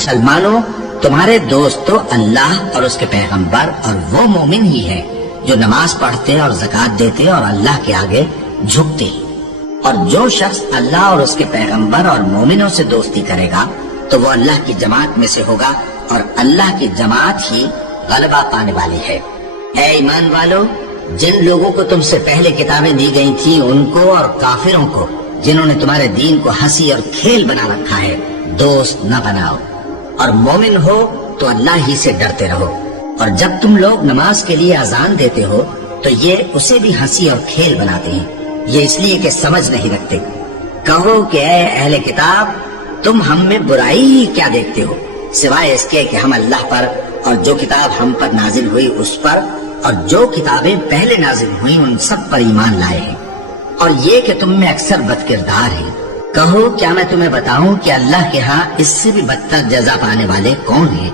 مسلمانوں، تمہارے دوست تو اللہ اور اس کے پیغمبر اور وہ مومن ہی ہے جو نماز پڑھتے اور زکوٰۃ دیتے اور اللہ کے آگے جھکتے ہیں۔ اور جو شخص اللہ اور اس کے پیغمبر اور مومنوں سے دوستی کرے گا تو وہ اللہ کی جماعت میں سے ہوگا، اور اللہ کی جماعت ہی غلبہ پانے والی ہے۔ اے ایمان والو، جن لوگوں کو تم سے پہلے کتابیں دی گئی تھیں ان کو اور کافروں کو جنہوں نے تمہارے دین کو ہنسی اور کھیل بنا رکھا ہے دوست نہ بناؤ، اور مومن ہو تو اللہ ہی سے ڈرتے رہو۔ اور جب تم لوگ نماز کے لیے اذان دیتے ہو تو یہ اسے بھی ہنسی اور کھیل بناتے ہیں، یہ اس لیے کہ سمجھ نہیں رکھتے۔ کہو کہ اے اہل کتاب، تم ہم میں برائی ہی کیا دیکھتے ہو، سوائے اس کے کہ ہم اللہ پر اور جو کتاب ہم پر نازل ہوئی اس پر اور جو کتابیں پہلے نازل ہوئی ان سب پر ایمان لائے ہیں، اور یہ کہ تم میں اکثر بد کردار ہیں۔ کہو کیا میں تمہیں بتاؤں کہ اللہ کے ہاں اس سے بھی بدتر جزا پانے والے کون ہیں؟